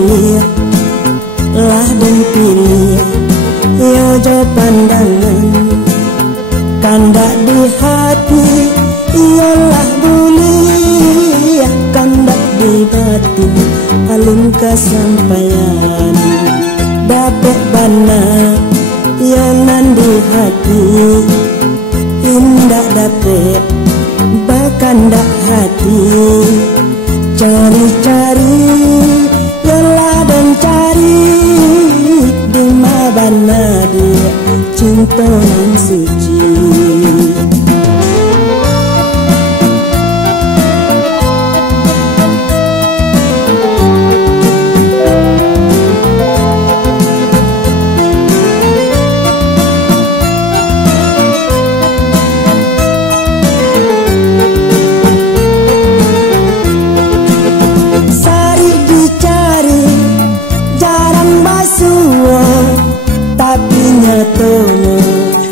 pilih, lah dan pilih, yo jo pandangan, kandak di hati, iyalah boleh, kandak di batin, alun kesampaian, dapat bana, yo nan di hati, indah dapat, bahkan dak hati. Cari-cari, yalah dan cari, di mana dia cinta yang suci.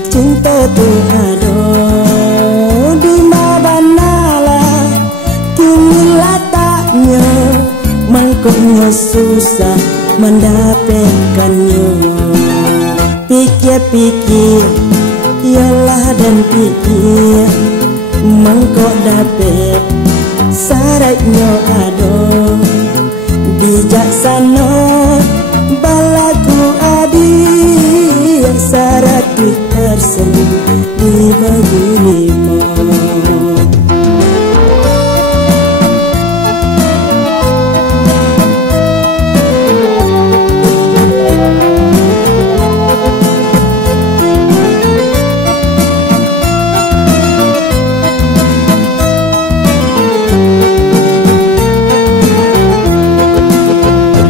Cinta tu ada di mana kini letaknya, mangkuknya susah mendapatkannya. Pikir-pikir, yalah dan pikir, mangkuk dapat syaratnya ada. Bijaksana balaku adil, syarat tersebut dibagi 5.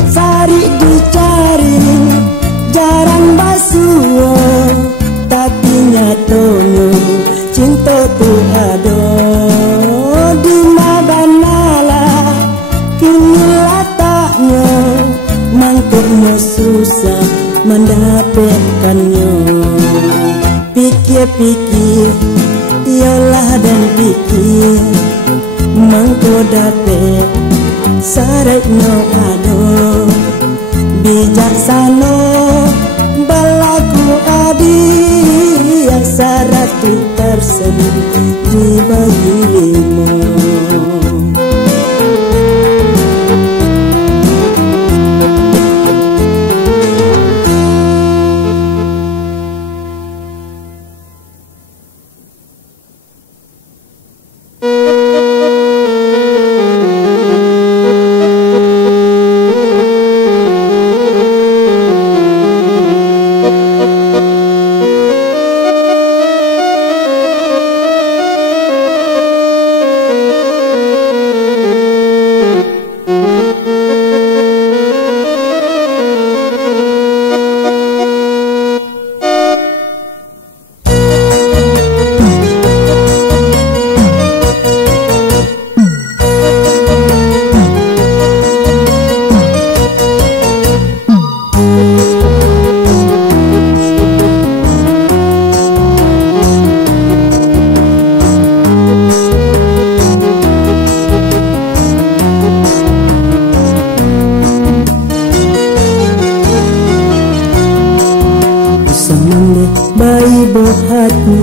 Cari dicari, jarang basuh, tapi nyatanya cinta tu ada di mana kini letaknya, mangkuknya susah mendapatkannya. Pikir-pikir, yalah dan pikir, mangkuk dapat syaratnya ada. Bijaksana balaku adil, syarat tersebut dibagi 5. Hati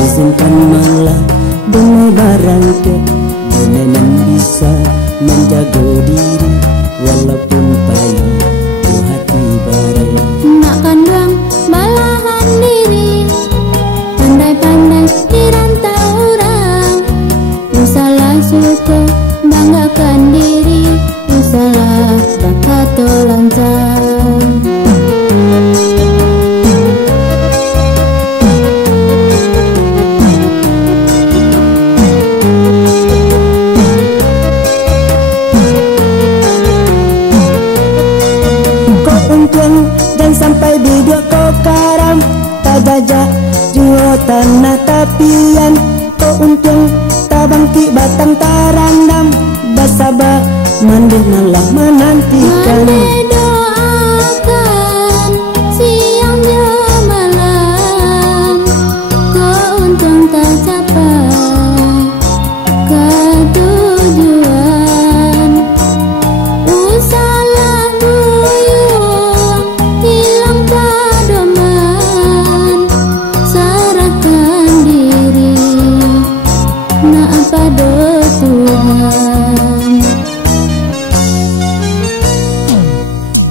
izinkan malah demi barangke, dengan bisa menjaga diri walaupun payah ku hati barai. Nak kandang balahan diri, pandai-pandai dirantau orang. Usalah suka banggakan diri, usalah bakat lancar. Dan sampai video kau karam, tak jajak jual tanah tapian. Kau untung tak bangkit batang tarandam, basabak mandeh malah menantikan. Mandeh doakan siangnya malam, kau untung tak capai ke tujuan. Usaha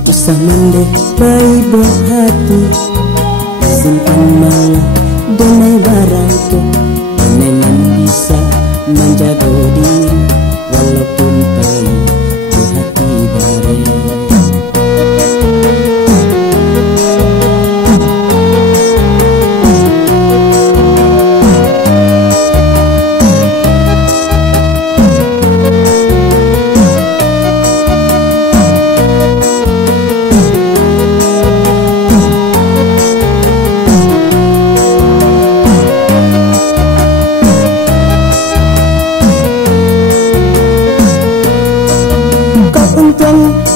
Usah mande baik berhati, simpan malah donai barang ke. Nenek bisa menjaga diri walaupun pahit di hati bareng.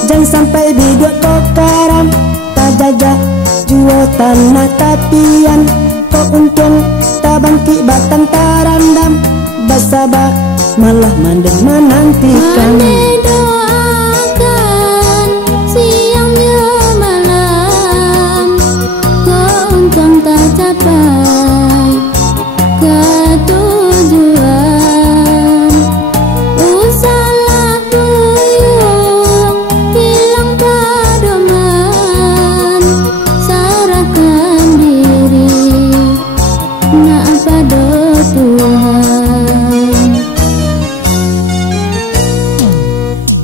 Jangan sampai biduak kau karam, tak jajak jual tanah tapian. Kau untung tak bangkit batang tarandam, basabak malah mandek menantikan. Ane doakan siangnya malam, kau untung tak capai ke tujuan. Usahlah buyung hilang pedoman, serahkan diri nak pada Tuhan.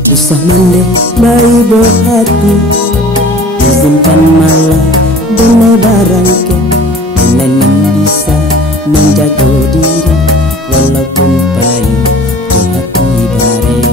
Usah mandek baik berhati, simpan malah donai barang ke. Nenek bisa menjaga diri walaupun pahit di hati bareng.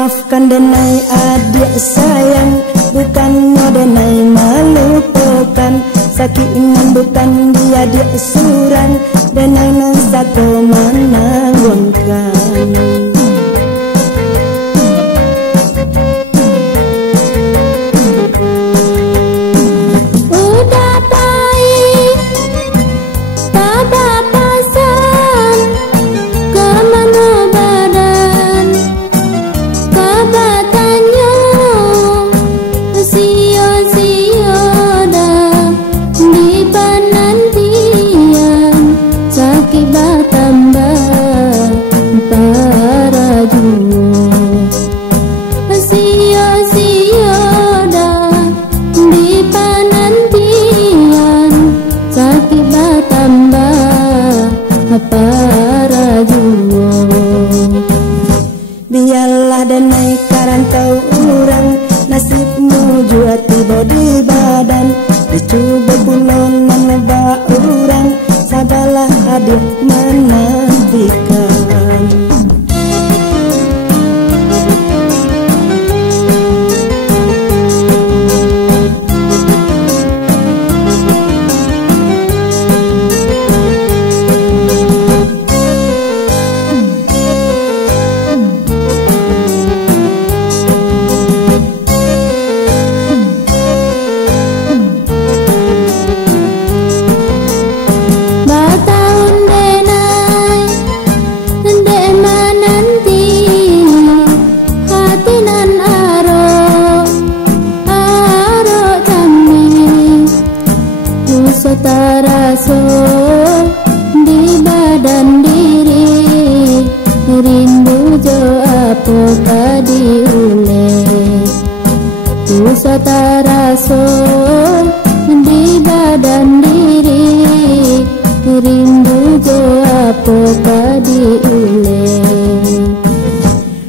Maafkan denai adik sayang, bukannya denai melupakan. Sakit nan bukan dia suran, denai nan satu menanggunkan. Biarlah denai karantau urang, nasibmu jua tiba di badan. Dicoba bulan menebak urang, sabalah adik menantikan. Taraso di badan diri, rindu jo apa kadi ule. Usa taraso di badan diri, rindu jo apa kadi ule.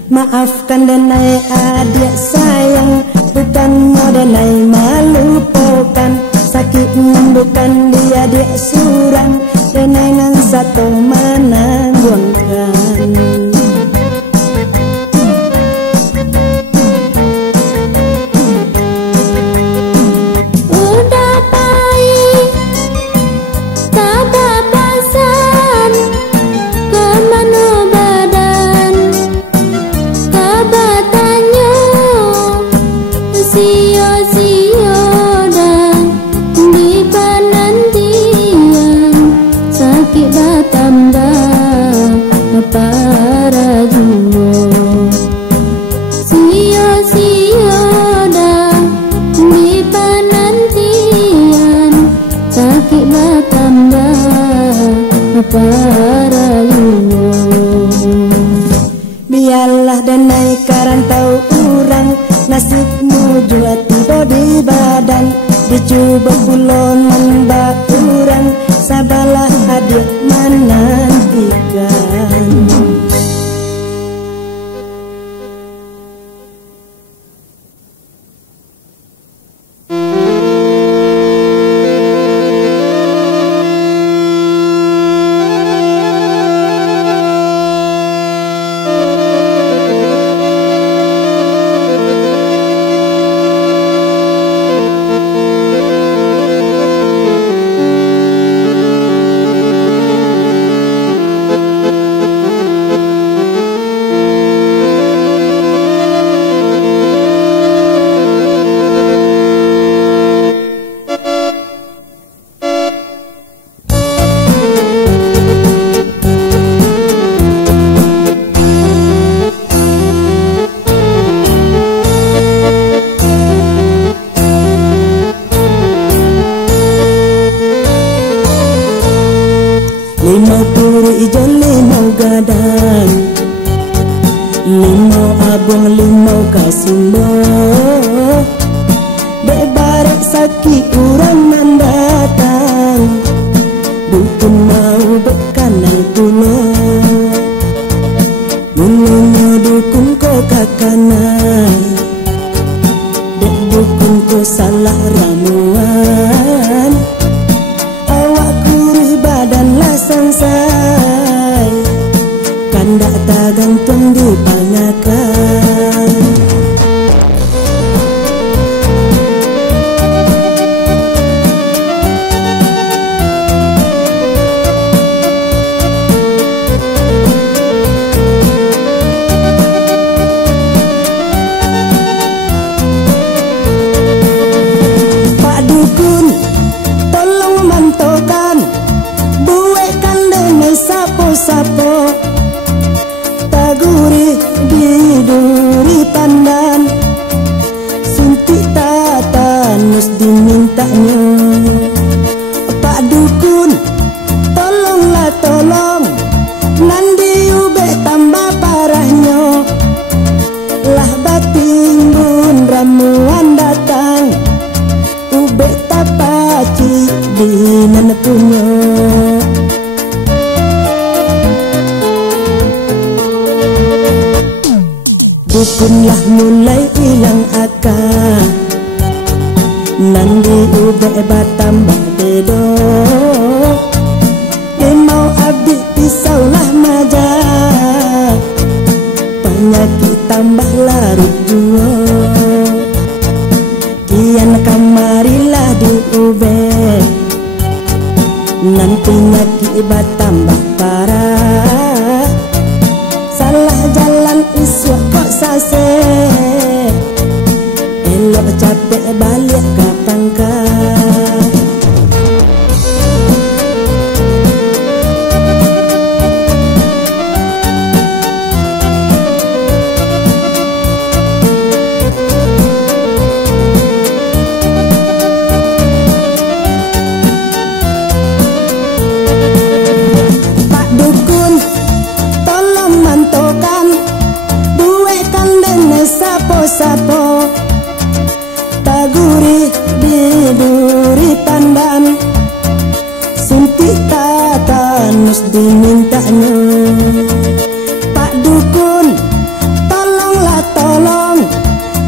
Maafkan denai adik sayang, bukan mau denai melupakan. Sakit nan bukan dia suran, denai nan satu menanggunkan. Udah pahit, tabah pasan, kemana badan, tabah tanya, sia-sia di penantian, sakit bertambah para jua. Sia-sia dah di penantian, sakit bertambah para jua. Biarlah denai karantau urang, nasibmu jua tiba di badan. Dicoba bulan menebak urang, sabalah adik menantikan. Limau puri ijo limau gadang, limau abang limau kasumbo. Dek barek sakit urang mendatang, dukun mau bekanai pulo. Mulanya dukun ko kakanai, dek dukun ko salah ramuan. Awak kurih badan lasangsai, kandak tak gantung dipanyakan. di duri pandan, suntik tatanus dimintanya. Pak Dukun, tolonglah tolong, nandi ube tambah parahnya. Lah batimbun ramuan datang, ube tapaci di nenepunya. Dukunlah mulai hilang akal, nandi ube batambah dedo. Mau abdi pisaulah maja, penyakit tambah larut jua. Kian kamarilah di ube, nantinya kibat tambah parah. Salah jalan isu kok sase, elok capek balik ke pangkat. Sapo taguri di duri pandan, suntik tatanus dimintanya. Pak Dukun, tolonglah tolong,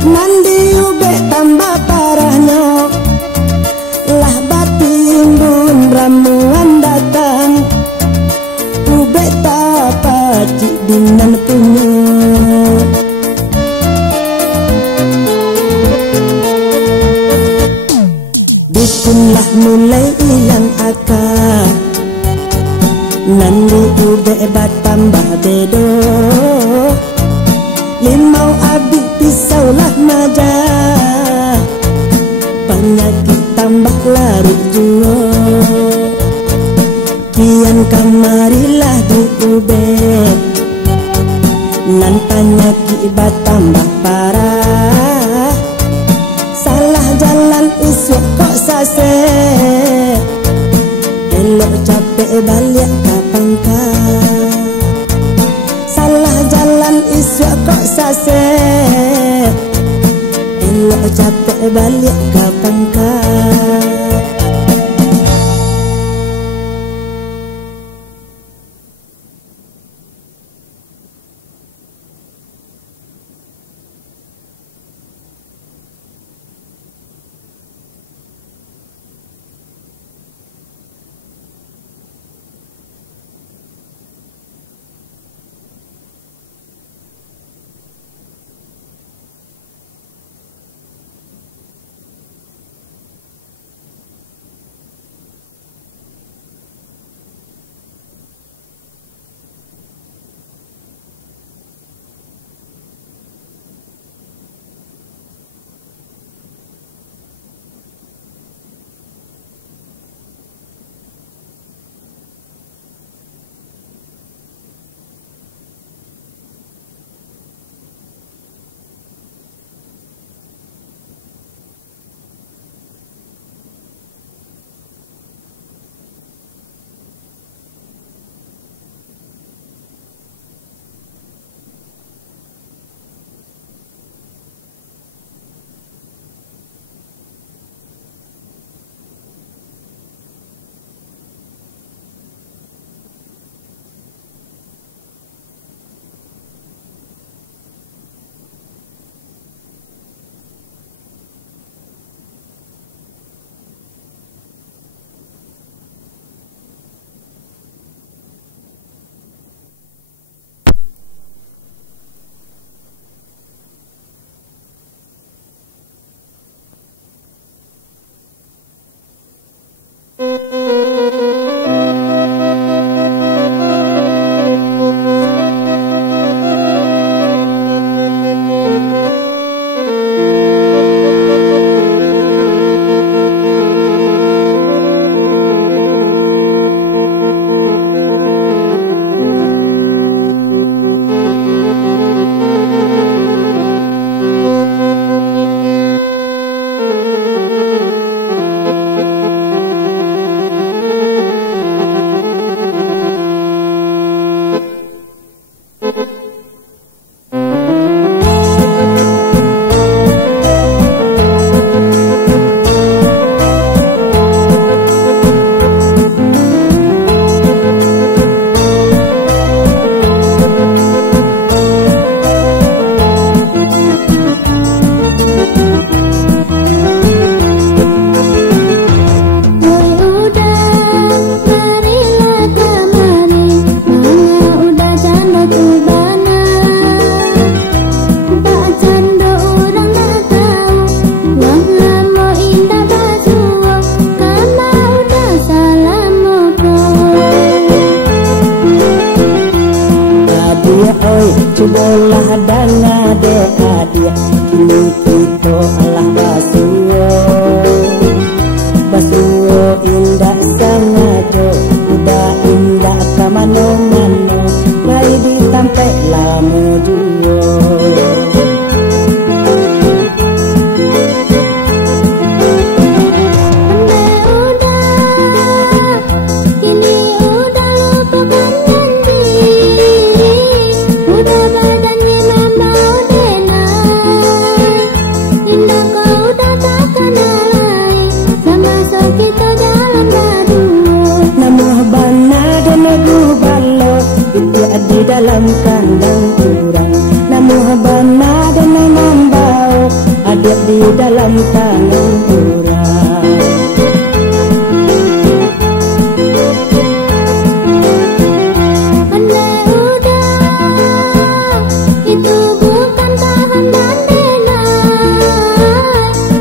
nandi ube tambah parahnya. Lah batimbun ramuan datang, ube tapaci dinan punya. Dukunlah mulai hilang akal, nandi ube batambah dedo. Limau abdi pisaulah maja, penyakit tambah larut jua. Kian kamarilah di ube, nan penyakit batambah parah. Salah jalan isu kok sase, elok capek balik ke pangkat. Salah jalan isu kok sase, elok capek balik ke pangkat. oi cubolah danga de adia kini kita Allah basuo basuo indah sengaja udah indah kamano-mano lai ditampe lamu juo. Di dalam kandang kurang namun bana dan membau ada di dalam kandang kurang. Andai udah itu bukan tahan dan denai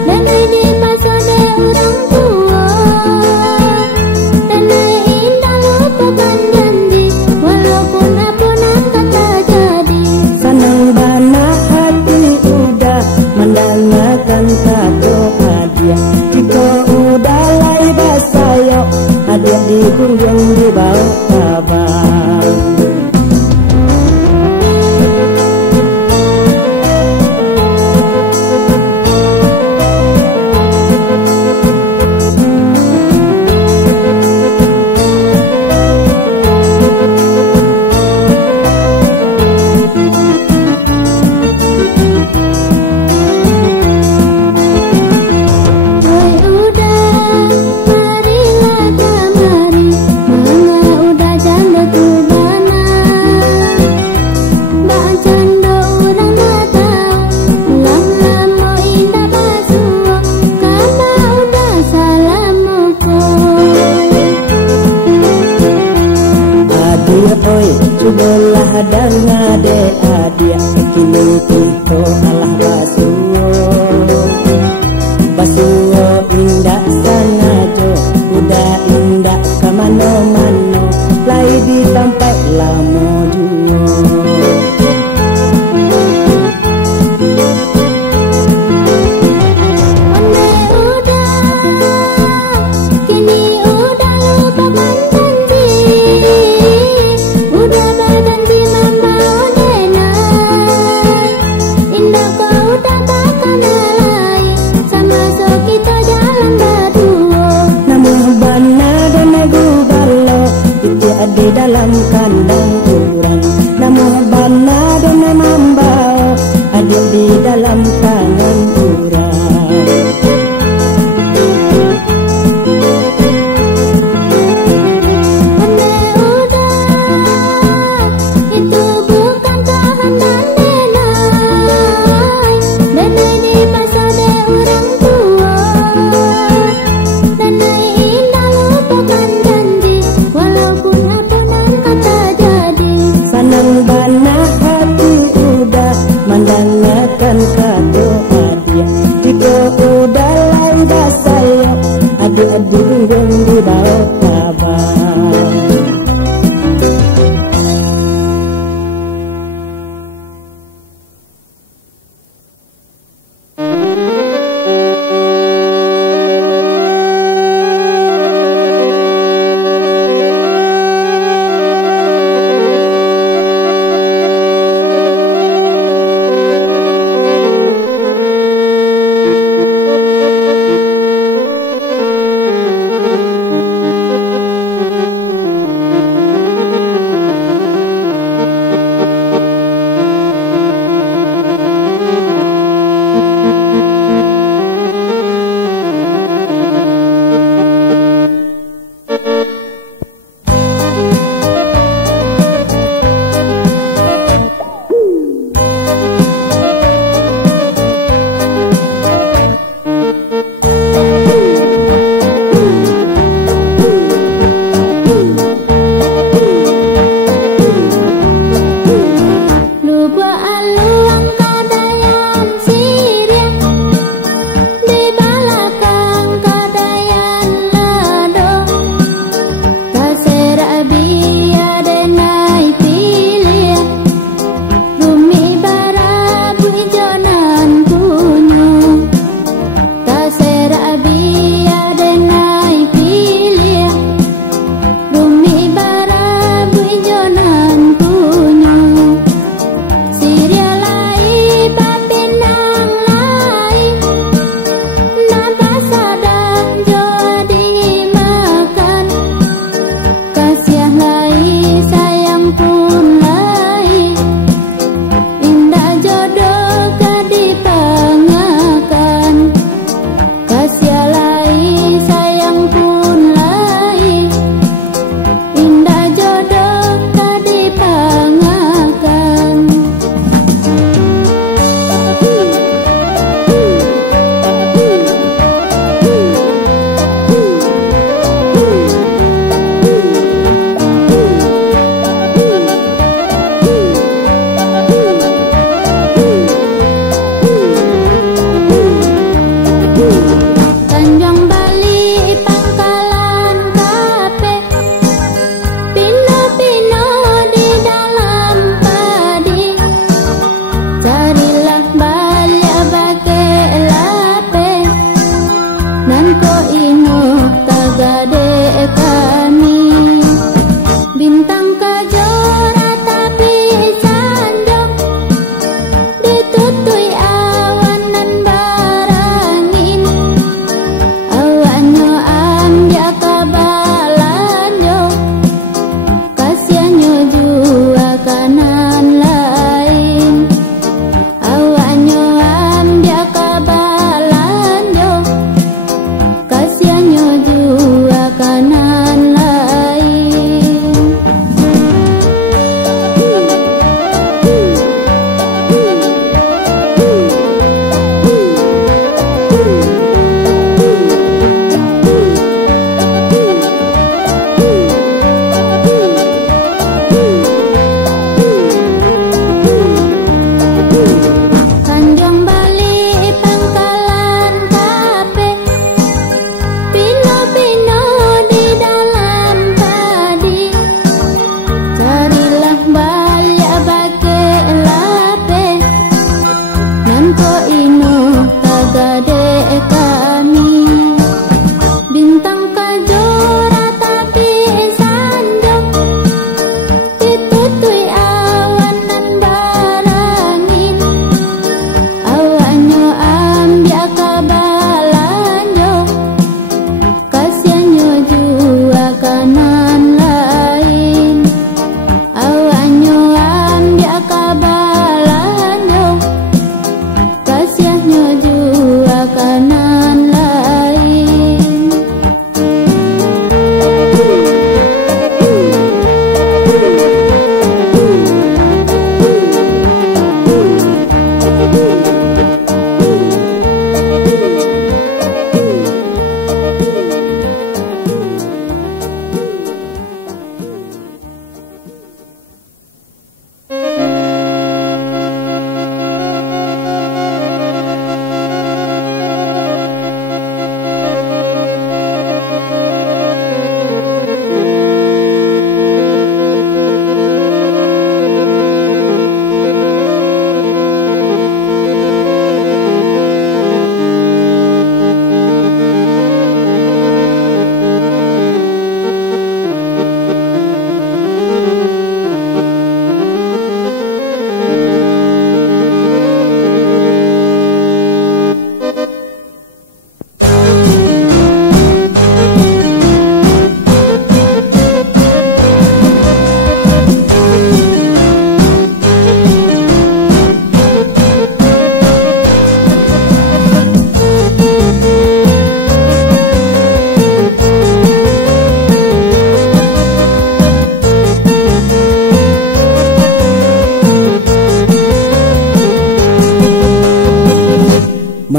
denai di masa de orang tua denai indah lupakan janji walaupun mendengarkan kado hadiah jika udah lai basayo hadiah di gunjung di bawah kabar. Oi cubolah danga de adia kini kita Allah basuo basuo indah sengaja udah indah kamano-mano lai ditampai lamo juo.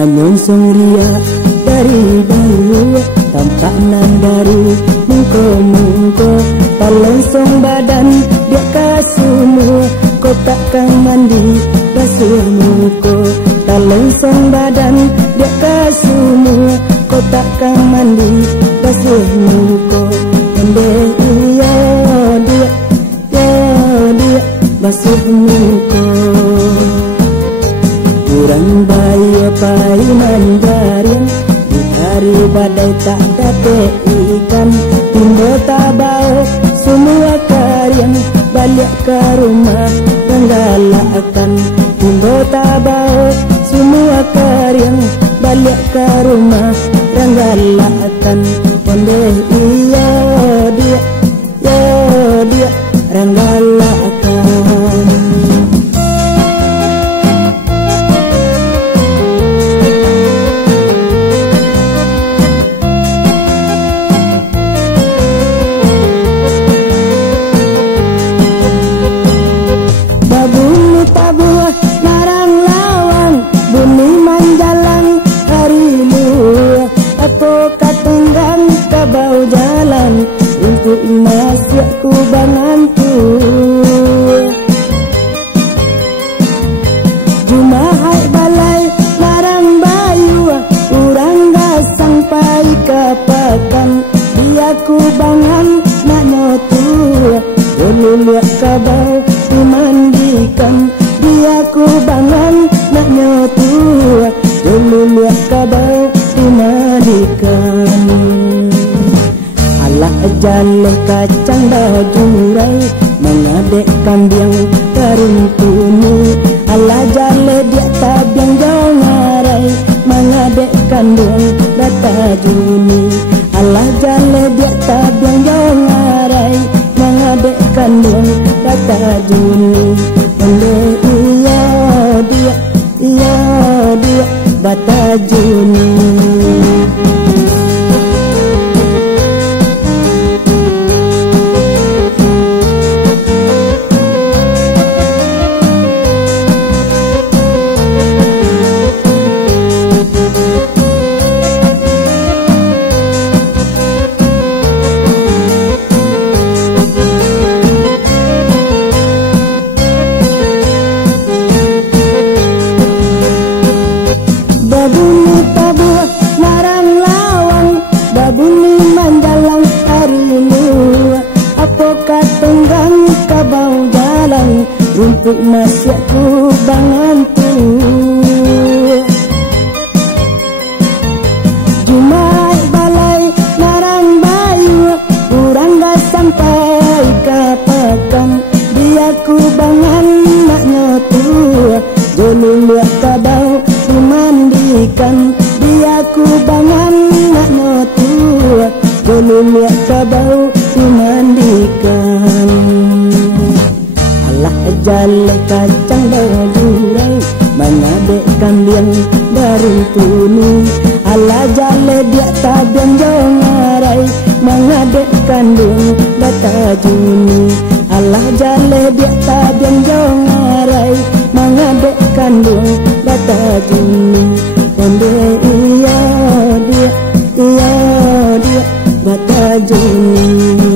Menyongsong ria dari bayu, tampak nan dari mungko-mungko, talonsong badan dia kasumu, kotak kang mandi basuh muko, talonsong badan dia kasumu, kotak kang mandi basuh muko. Ende iya dia basuh muko. Kurang bayi pai manjarian, di hari badai tak dapat ikan, timbo tabau semua karyang, balik ke rumah menggalakan. Timbo tabau semua karyang, balik ke rumah menggalakan. Onde iya dia menggalakan. Untuk nasihat ku bangantu, Jumahai balai larang bayu, urang gak sampai kapakan. Dia ku bangan nak nyotu, dulu liat kabau dimandikan. Dia ku bangan nak nyotu, dulu liat kabau dimandikan. Alah jaleh kacang bajurai, mengadek kambing karuntuni. Alah jaleh dia tabiang jongarai, mengadek kandung data juni. Alah jaleh dia tabiang jongarai, mengadek kandung data juni. Onde iya dia bata juni. Rumput nasihat ku bangantu, Jumai balai larang bayu, kurang dah sampai kapakan. Dia ku bangan nak nyotu, dulu liat kabau dimandikan. Dia ku bangan nak nyotu, dulu liat kabau dimandikan. Alah jaleh kacang bajurai, mengadek kambing baruntuni. Alah jaleh dia tabiang jongarai, mengadek kandung data juni. Alah jaleh dia tabiang jongarai, mengadek kandung data juni. Onde iya dia data juni.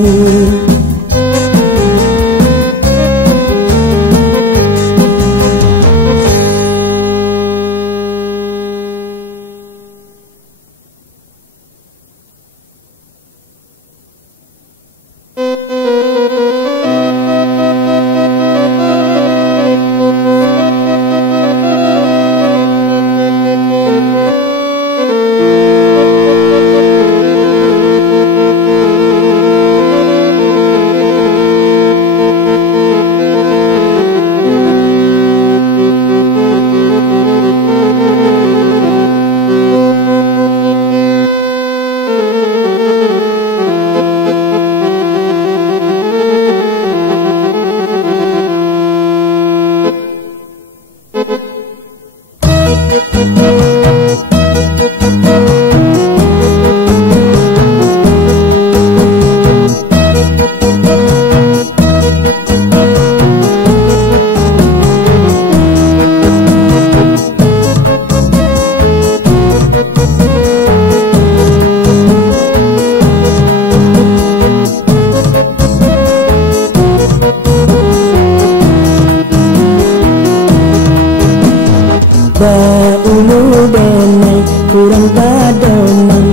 Dahulu denai kurang padoman,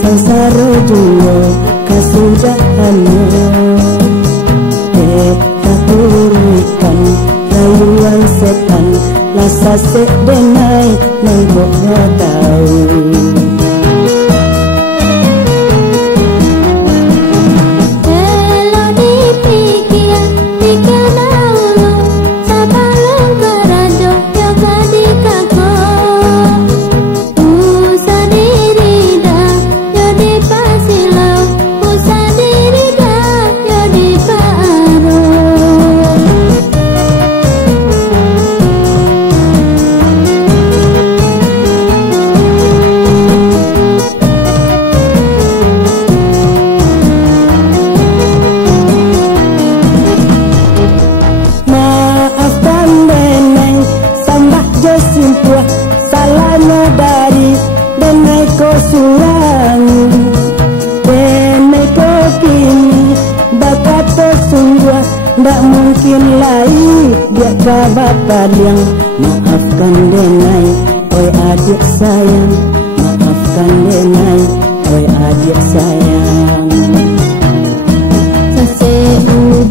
sangsara jua kasudahannya. Kita turukan rayuan setan, lasa sedenai menggoknya tahu. Salahnya dari denai ko surang, denai ko kini bakato sungguh ndak mungkin lagi dia kabapa yang maafkan denai, oi adik sayang, maafkan denai, oi adik sayang.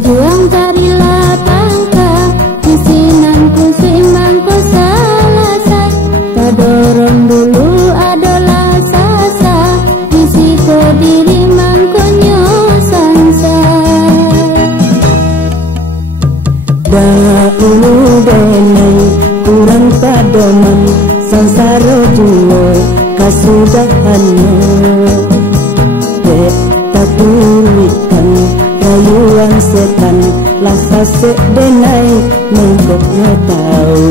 Juang carilah pangka, isinanku seimangku salasai. Dorong dulu adalah sasa, risiko diri mangkonyo sansa. Dahulu denai kurang padoman, sangsara jua kasudahannya. Kita turukan rayuan setan, lasa sedenai menggoknya tahu.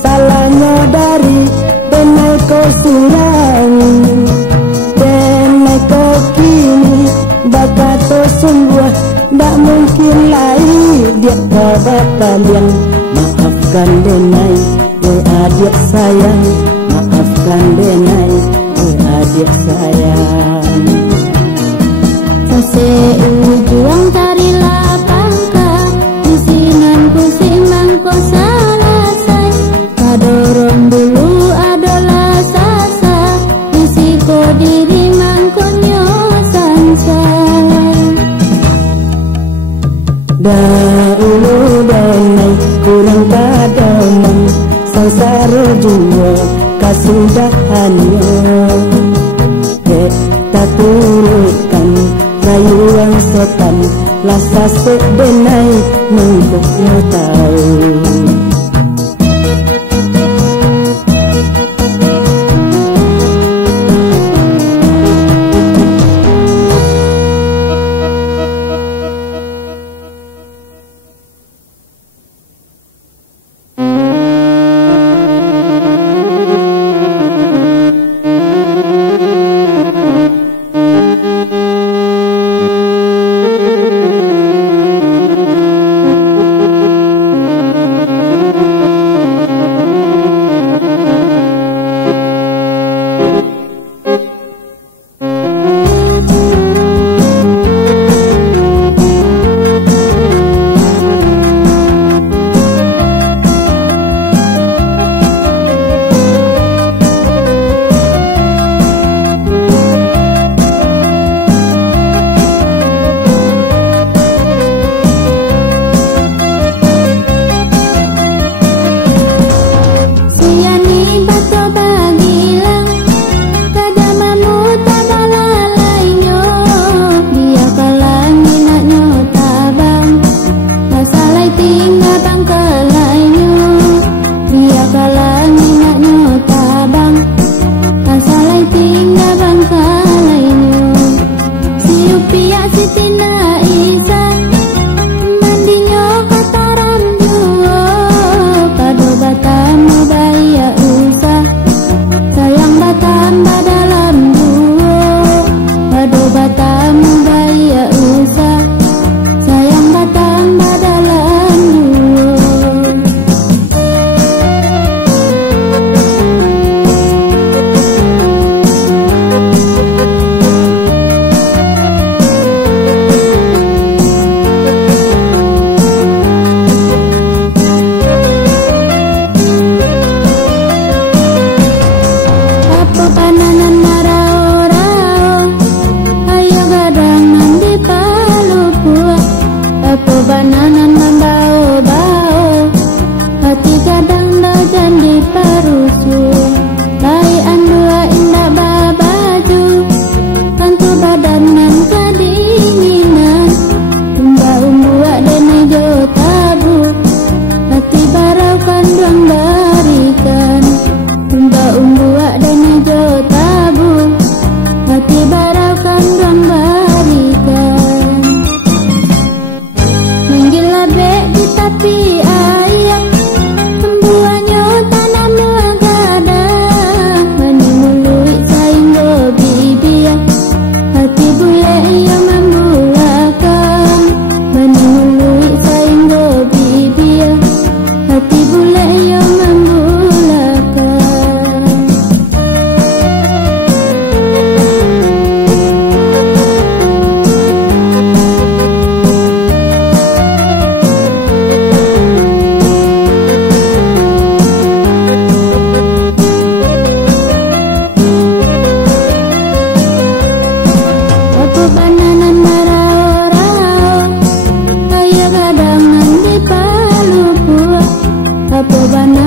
Salahnya dari denai ko surang, denai ko kini bakato sungguh ndak mungkin lagi dia kabapa yang. Maafkan denai, oi adik sayang, maafkan denai, oi adik sayang. Juang carilah pangka, isinanku seimangku salasai. Dorong dulu adalah sasa, risiko diri mangkonyo sansa. Dahulu denai kurang padoman, sangsara jua kasudahannya. Kita turukan rayuan setan, lasa sedenai menggoknya tahu.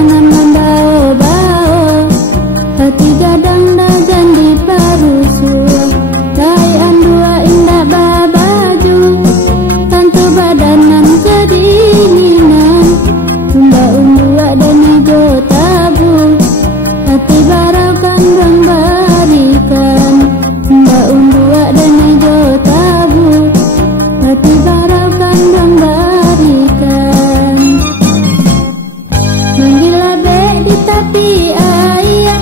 mana membao-bao, hati gadang dagan di parusu, layan dua indah babaju, tantu badanan kedinginan, umba-umba dan hijau tabu, hati barakan barikan, umba-umba dan hijau tabu, hati barakan barikan. Manggil abek di tapi ayah,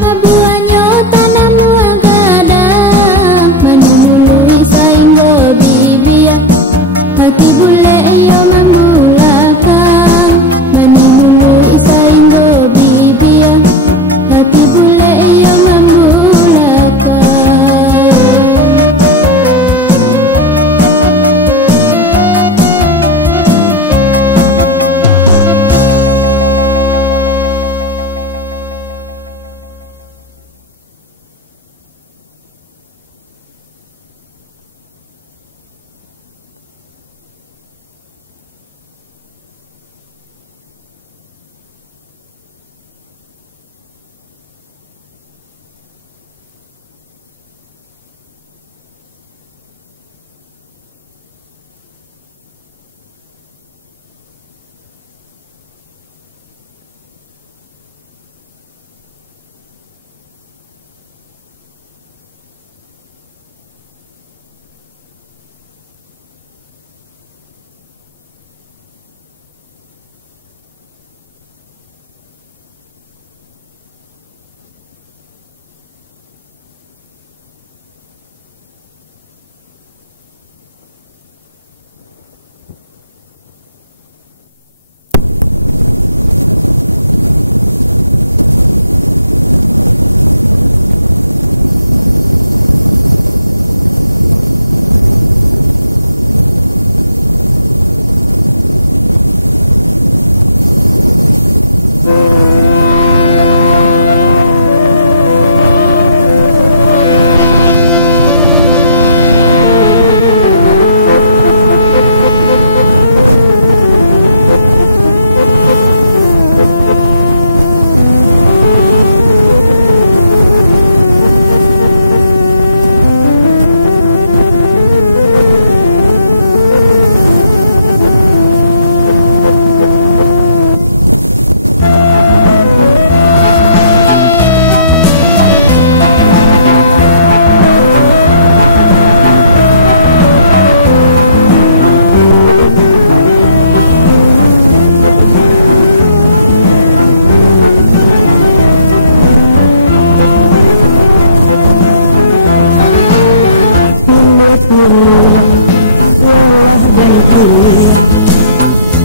abuanyo tanam gadang, manu mului sainggo bibia, hati bule iyo membulakang, manu mului sainggo bibia, hati bule iyo membulakang.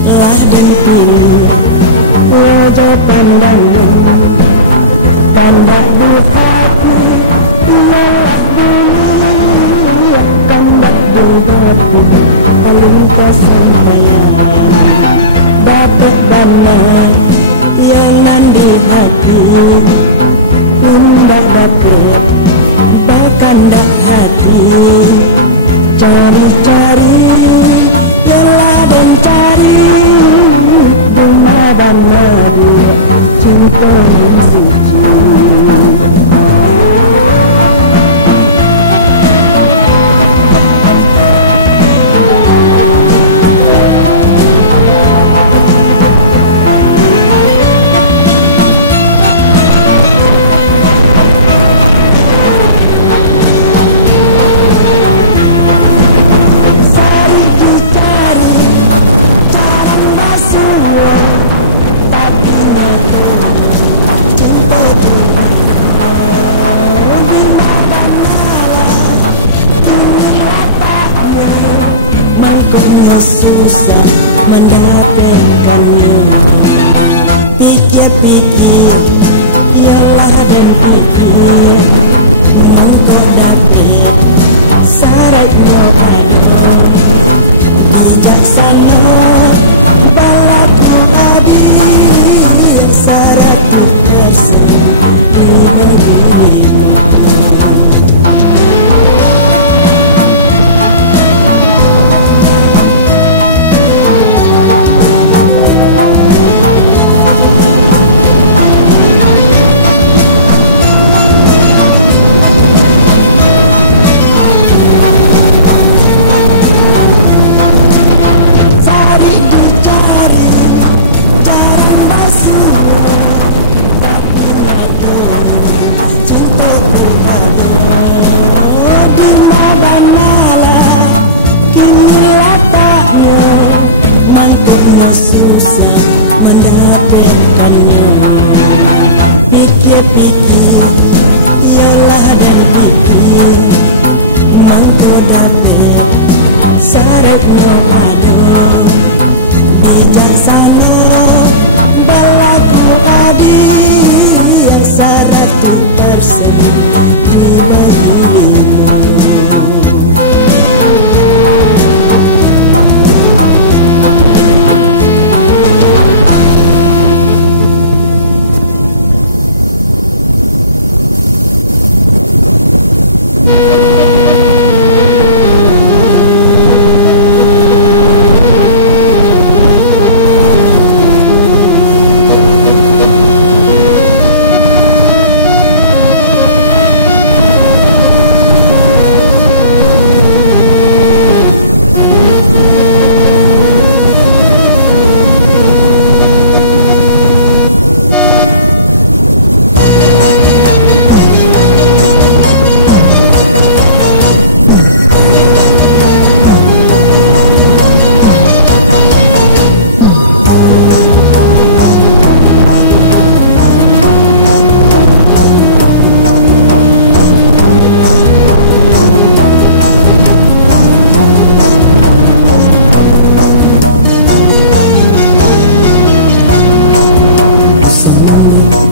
Lah dan pilih wajah pandangnya, kandak di hati, lah dunia, kandak di hati, paling kesampaian. Dapat dana yang nan di hati, indah dapat bahkan dak hati. Cari-cari, yalah dan cari, bunga dan madu, cinta yang suci. Mangkuknya susah mendapatkannya. Pikir-pikir, yalah dan pikir, mangkuk dapat syaratnya ada. Bijaksana balaku adil, 100% diberimu. dapatkannya. Pikir-pikir, yolah dan pikir, mangko dapet saretno ado. Bijaksana balaku adi yang 100% di bayimu.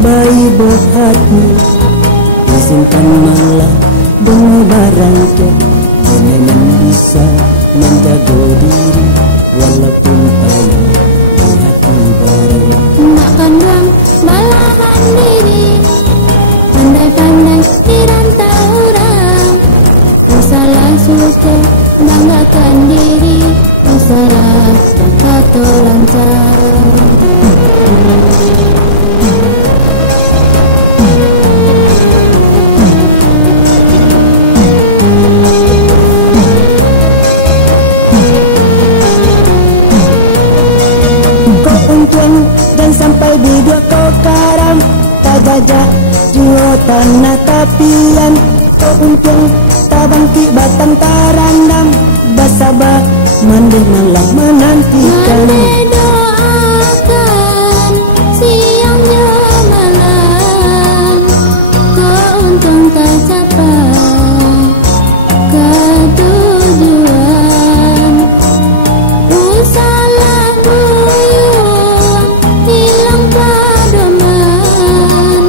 Bayi berhati, izinkan malah demi barangnya, dengan bisa menjaga diri walaupun payah di hati barang. Nak kandang balahan diri, pandai-pandai dirantau orang. Usalah suka banggakan diri, usalah kata lancar. Dan sampai di dua kau karam, tak jajak jua tanah tapian. Kau untung tak bangkit batang tarandam, basabah mandi malam menantikan. Mandi doakan siangnya malam, kau untung tak capai ketujuan. Usalah buyur hilang padoman,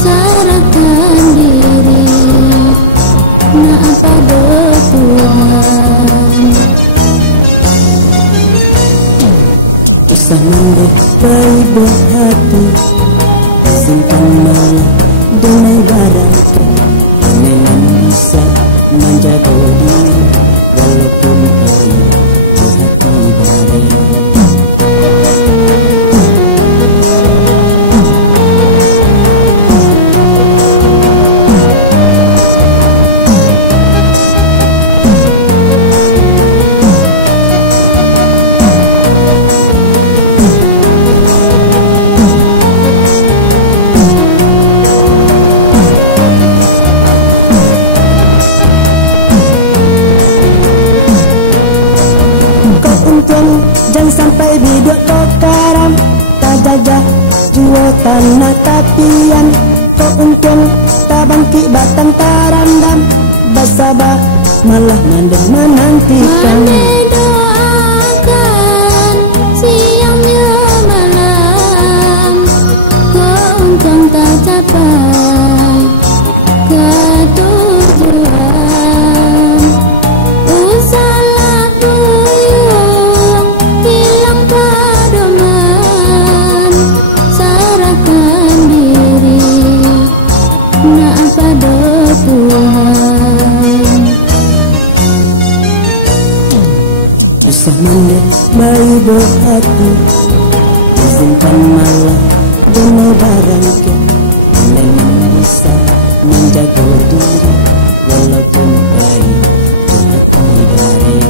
serahkan diri nak pada Tuhan. Usah mendek bayi berhati, simpan malah donai barangnya, dengan bisa menjaga diri walaupun payah di hati barang. Jangan sampai biduk kau karam, tak jajah jua tanah tapian. Kau untung tak bangkit batang tarandam, basabah malah mandek menantikan. Mandi doakan siangnya malam, kau untung tak capai ketujuan. Usalah buyur hilang padoman, serahkan diri nak pada Tuhan. Usah mendek bayi berhati, izinkan malah demi barangnya, dengan bisa menjaga diri walaupun payah di hati barang.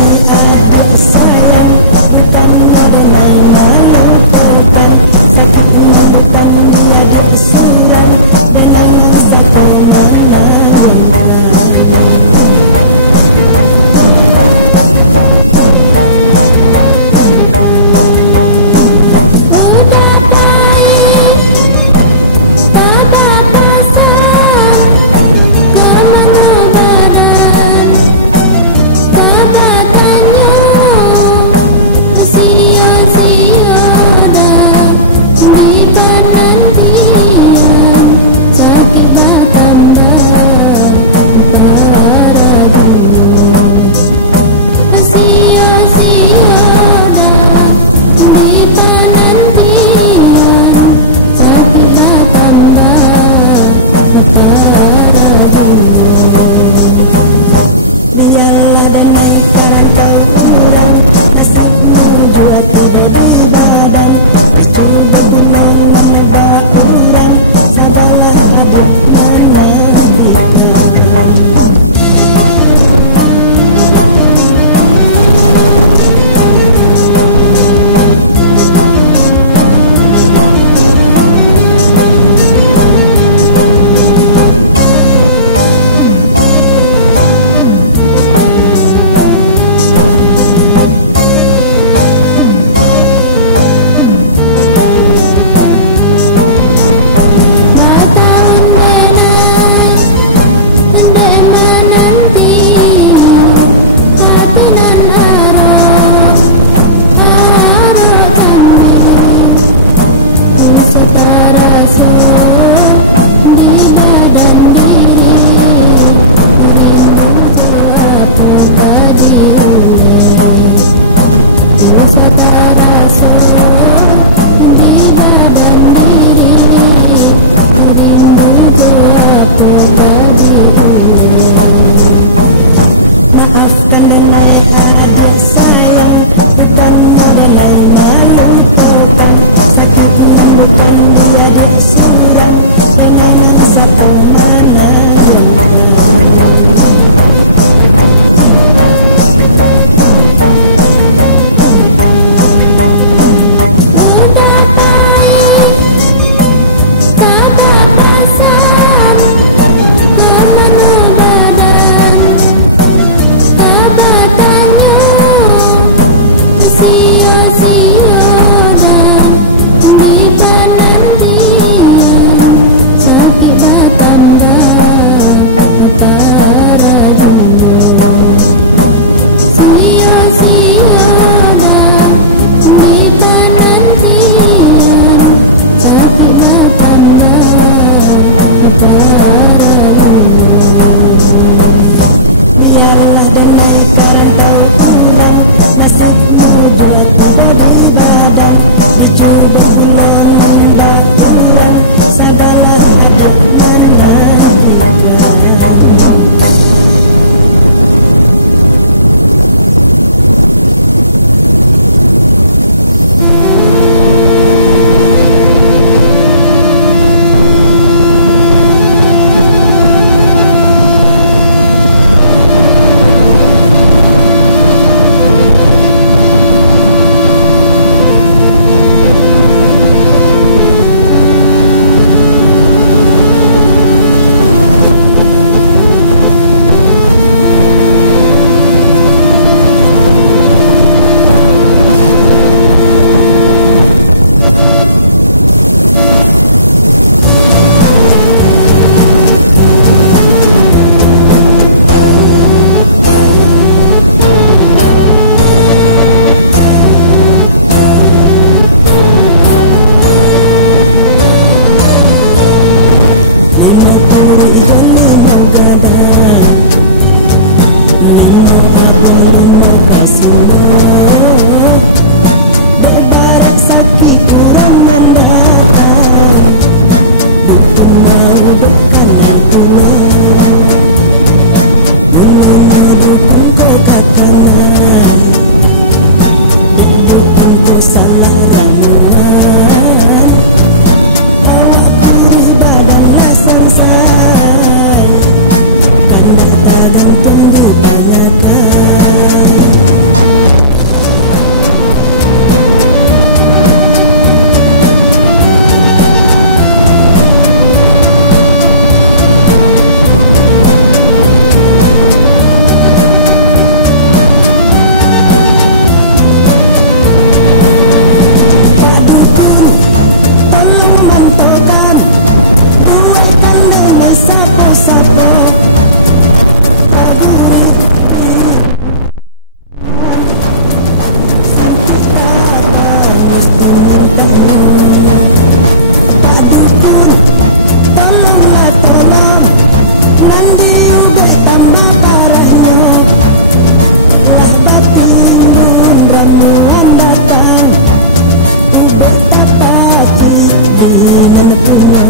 denai adik sayang, bukan denai melupakan. Sakit bukan dia diusuran, denai masa kau menanggalkan. Biarlah denai karantau urang, nasibmu jua tiba di badan. Coba bulong menebak urang, sabalah adik menantikan. Di badan diri rindu apa tadi ulai bisa terasa di badan diri rindu apa tadi ulai. Maafkan denai adik sayang, bukan denai melupakan. Sakit bukan dia diusuran, denai nan satu menanggalkan. Udah pahit, tabak pasan, kemana badan, tabak tanya, sia-sia dah di penantian. Sakit bertambah para jumbo, sia-sia dah di penantian. Sakit bertambah para jumbo. Biarlah denai karantau urang, nasibmu jua tiba di badan. Dicoba bulon menebak urang, sabalah adik menantikan. Limau puri ijo limau gadang, limau abang limau kasumo. Bebarak sakit kurang mendatang, dukun mau bekanai pulau. Mulanya dukun kau katanan, dukun kau salah ramuan. Awak kurih badan lasan say, kandak tak gantung ditanyakan. dimintanya. Pak Dukun, tolonglah tolong, nanti ube tambah parahnya. Lah batin bun ramuan datang, ube tapaci dinan punya.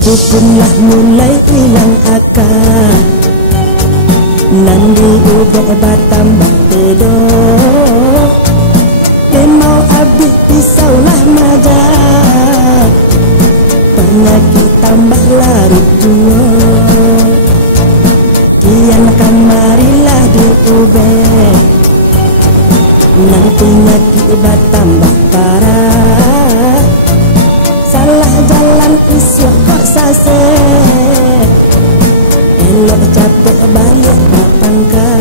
Dukunlah mulai hilang akal, nanti ube batambah bedo. Lemau abdi pisaulah maja, penyakit tambah larut jua. Kian kamarilah di ube, nanti akibat tambah parah. Salah jalan isyak kok sase, elok capek balik kapangkah.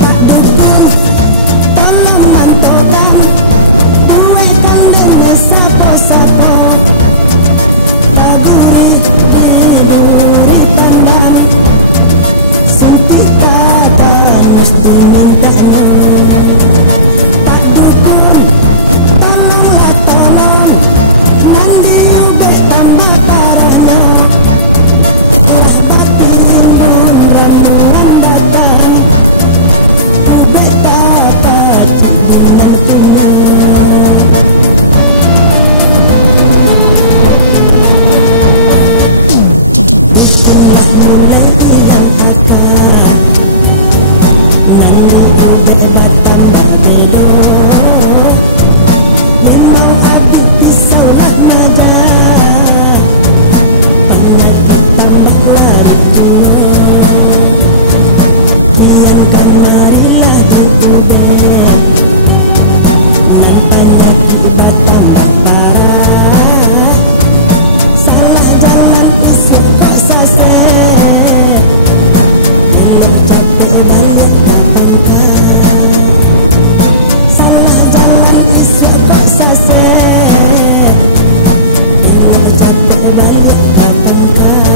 Pak Dukun, tolong mantokan, duwe kang dene sapo-sapo. Taguri di duri pandan, suntik tatanus dimintanya. Pak Dukun, tolonglah tolong, nanti ube tambah parahnya. Lah batin bun ramuan datang, ube tapaci dinan punya. Dukunlah mulai hilang akal, nanti ube batambah bedo. Lemau abdi pisaulah maja, penyakit tambah larut jua. Kian kamarilah di ube, nan penyakit batambah parah. Salah jalan isyak kok sase, elok capek balik kapangkah. Salah jalan isyak kok sase, elok capek balik kapangkah.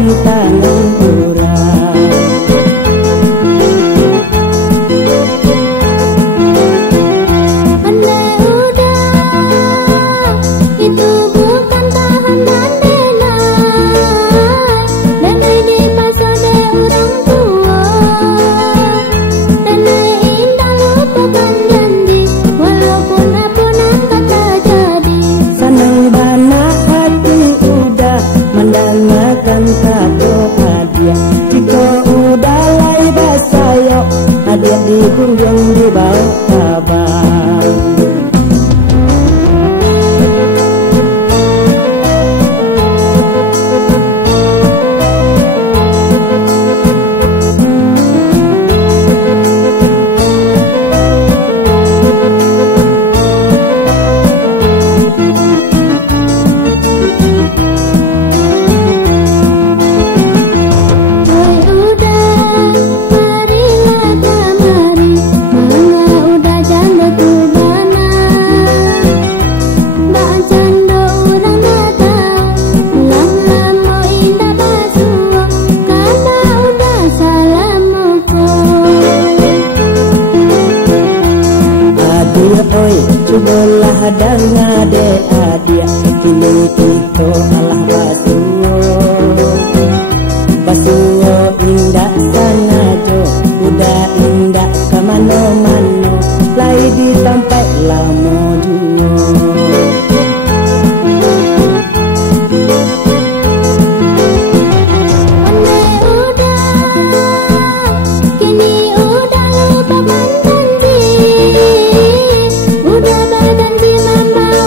jam tangan kurang. Andai udah itu bukan tahan dan denai, denai di pasode orang tua, denai indah lupakan janji, walaupun apunan kata jadi. Senang bana hati udah mendengarkan kado hadiah. Jika udah lai basayok, hadiah di gunjung dibawa kabar. Cubalah dengade adia kini kita alah basuo indah sanajo udah indah kemana-mana lai di sampai lama dunia. Udah berjanji mama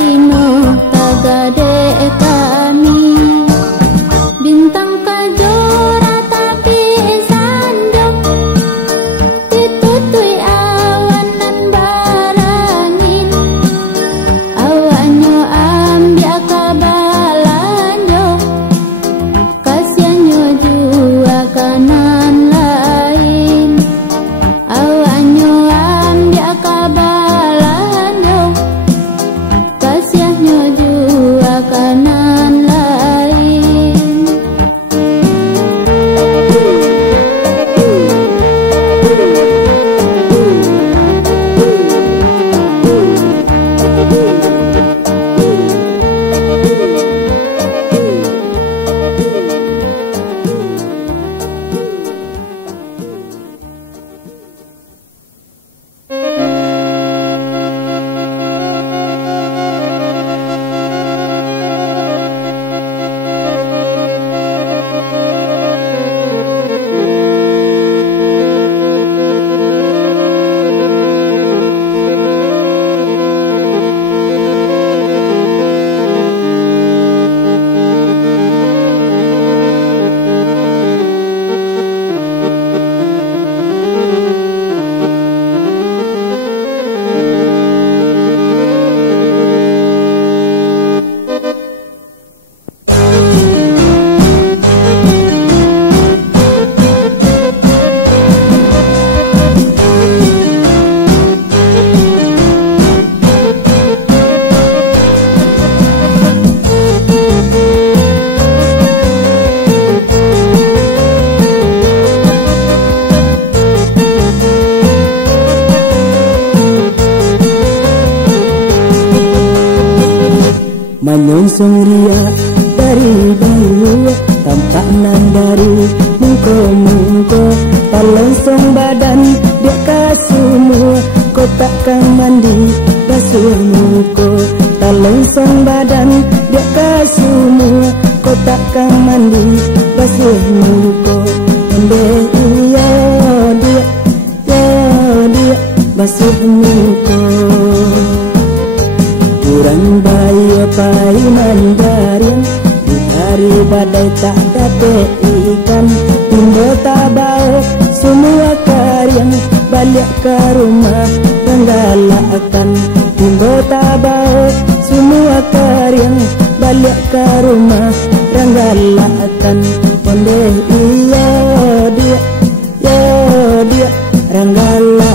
ino tagade kami bintang kajora tapi sanjok ditutui awan nan barangin awanyo ambia kabalanjo kasihanyo jua kanan lain awanyo ambia kabalanjo kasihanyo jua kanan lain. Menyongsong ria dari dulu tampak nan dari mungko-mungko terlongsong badan dia kasumur kotakkan mandi basuh muko terlongsong badan dia kasumur kotakkan mandi basuh muko ende iya dia basuh muko kurang bayi pai mandarin di hari badai tak dapat ikan timbul tabau semua karyang balik ke rumah menggalakan timbul tabau semua karyang balik ke rumah menggalakan onde iya dia menggalakan.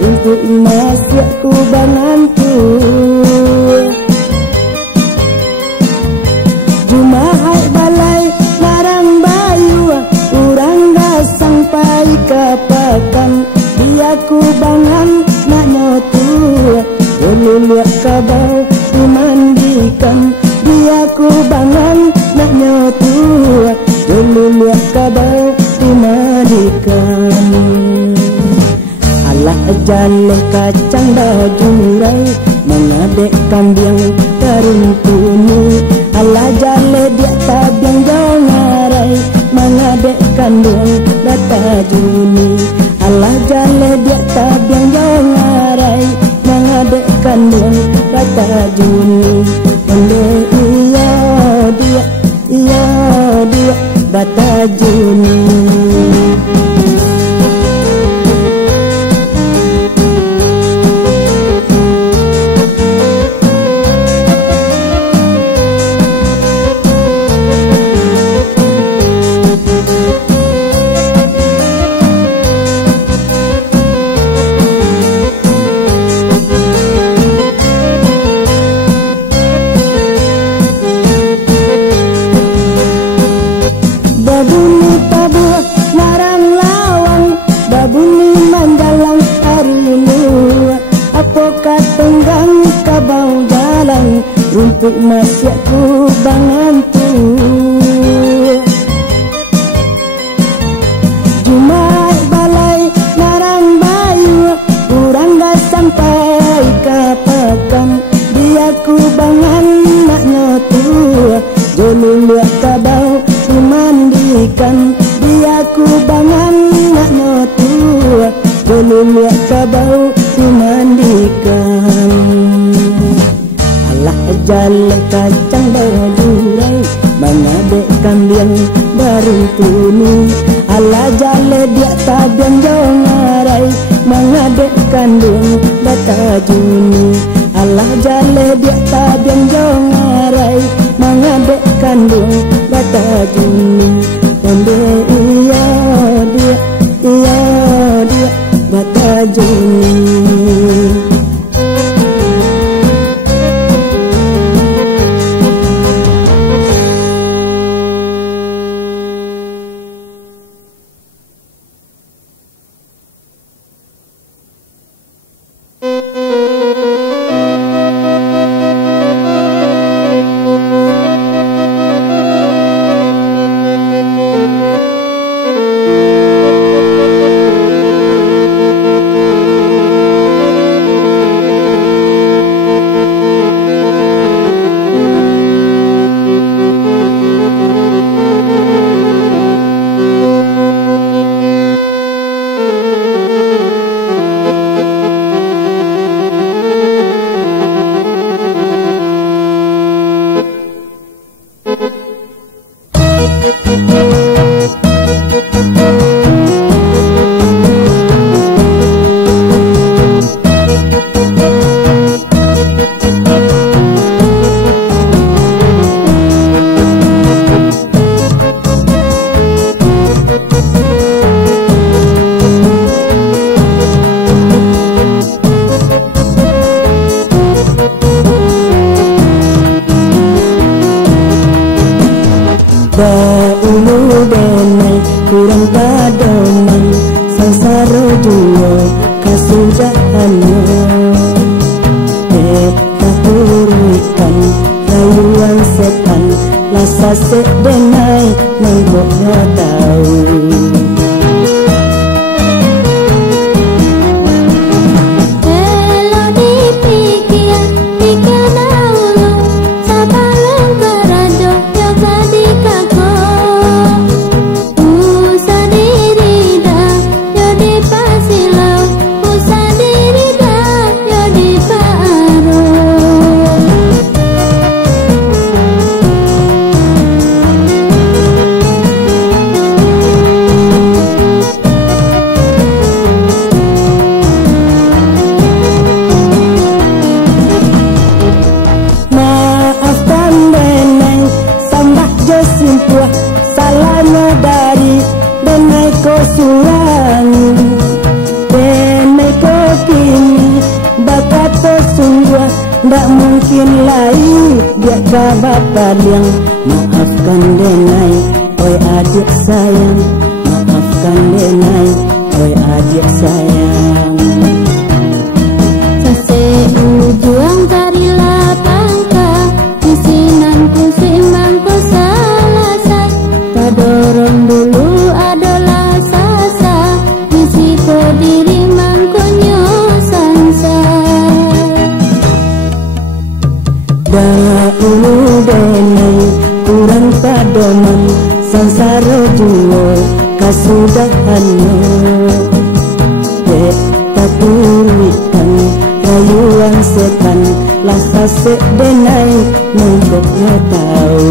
Untuk nasihatku banganku Jumahai balai larang bayu urang gak sampai kapakan Biaku bangan nak nyotu Ulu liat kabau dimandikan Biaku bangan nak nyotu Ulu liat kabau dimandikan Alah jale kacang baju murai mengadek kambing teruntuni Alah jale dia tabiang jauh ngarai mengadek kandung bata juni Alah jale dia tabiang jauh ngarai mengadek kandung bata juni Onde iya dia bata juni Rumput masyakku bangantu baruntuni ala jale dia tabian jongarai mengadek kandung bata juni ala jale dia tabian jongarai mengadek kandung bata juni onde iya dia bata juni. Ulu denai kurang padoman sangsara jua kasujahannya takurikan rayuan setan lasa sedenai menggoknya tahu. Salahnya dari denai ko surangi denai ko kini bakato sungguh ndak mungkin lain dia kabar paliang. Maafkan denai oi adik sayang, maafkan denai oi adik sayang. Sase ujuang cari lapangka isinanku simangku salasai dorong dulu adalah sasa risiko diri mangkonyo sansa. Dahulu denai kurang padoman sangsara jua kasudahannya takurikan rayuan setan lasa sedenai menggoknya tahu.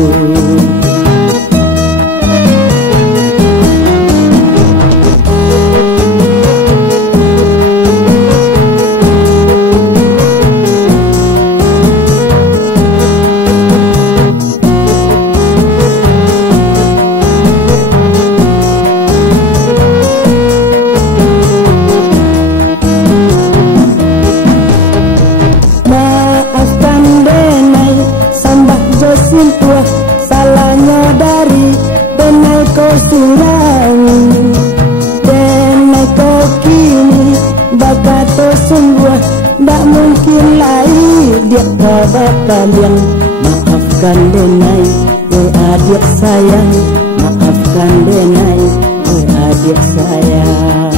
Salahnya dari denai ko surangi denai ko kini bakato sungguh ndak mungkin lain dia kabar paliang. Maafkan denai oi adik sayang, maafkan denai oi adik sayang.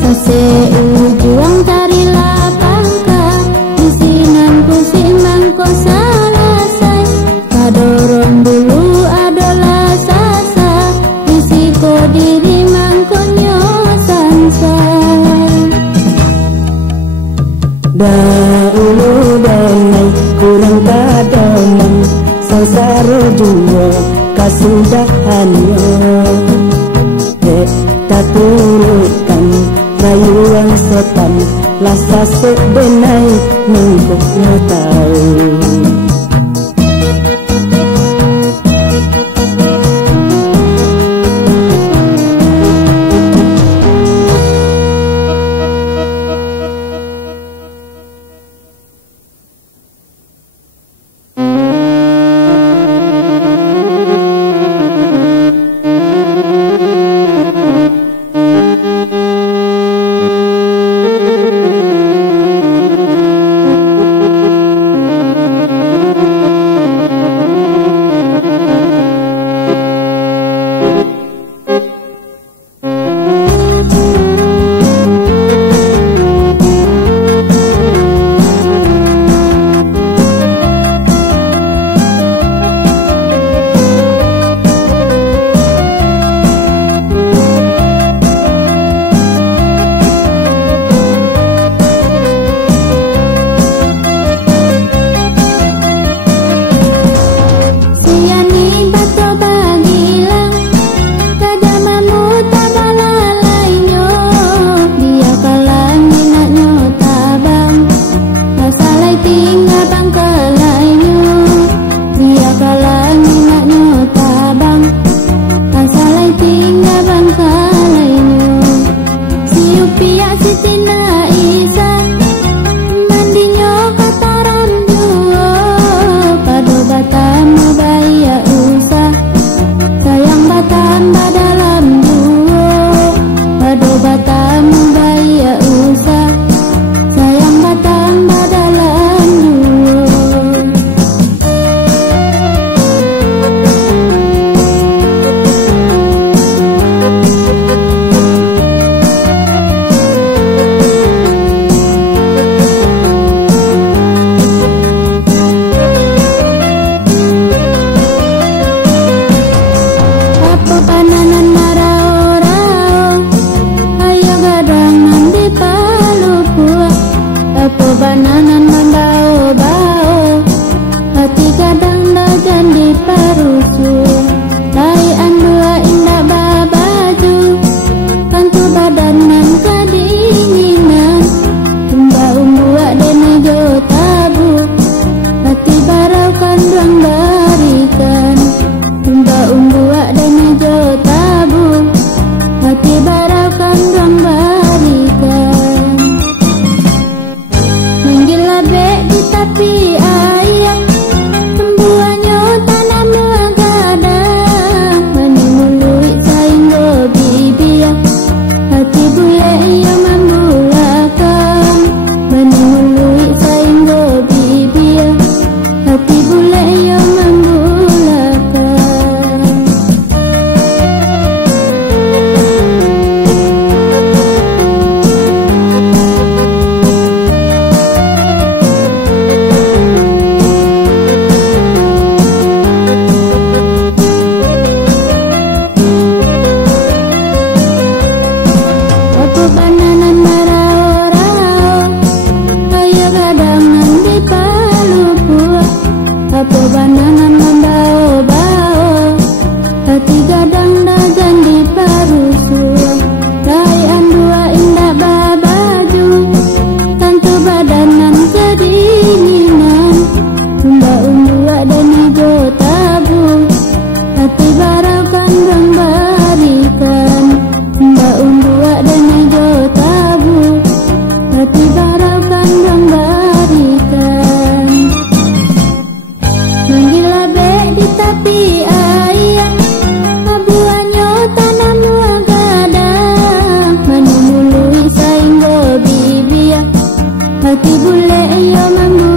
Sase ujuang cari lapangka isinanku simangku salasai dorong dulu adalah sasa risiko diri mangkonyo sansa. Dahulu denai kurang padoman sangsara jua kasudahannya. Katurutan rayuan setan lasa sebenai mengkoknya tahu. Hati bule yo mambu